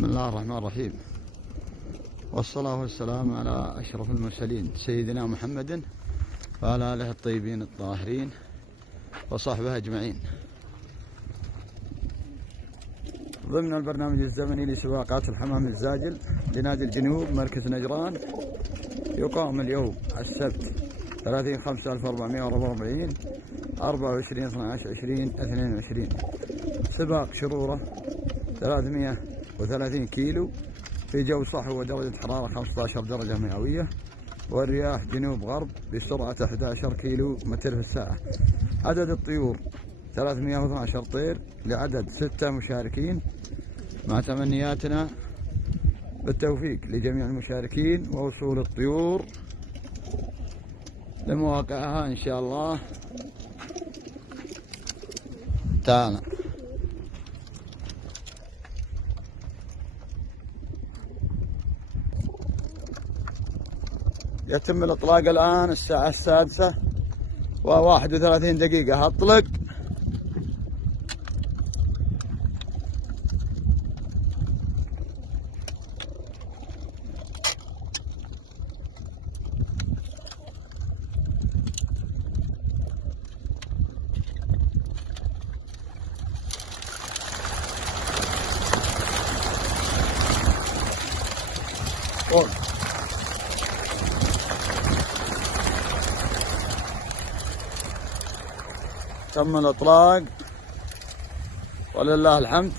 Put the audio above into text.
بسم الله الرحمن الرحيم، والصلاة والسلام على أشرف المرسلين سيدنا محمد وعلى آله الطيبين الطاهرين وصحبه أجمعين. ضمن البرنامج الزمني لسباقات الحمام الزاجل لنادي الجنوب مركز نجران، يقام اليوم السبت 30/5/1444 24/12/2022. سباق شروره 330 كيلو في جو صحو ودرجة حرارة 15 درجة مئوية، والرياح جنوب غرب بسرعة 11 كيلو متر في الساعة. عدد الطيور 312 طير لعدد 6 مشاركين، مع تمنياتنا بالتوفيق لجميع المشاركين ووصول الطيور لمواقعها إن شاء الله تعالى. يتم الإطلاق الآن الساعة 6:31. أطلق. تم الإطلاق ولله الحمد.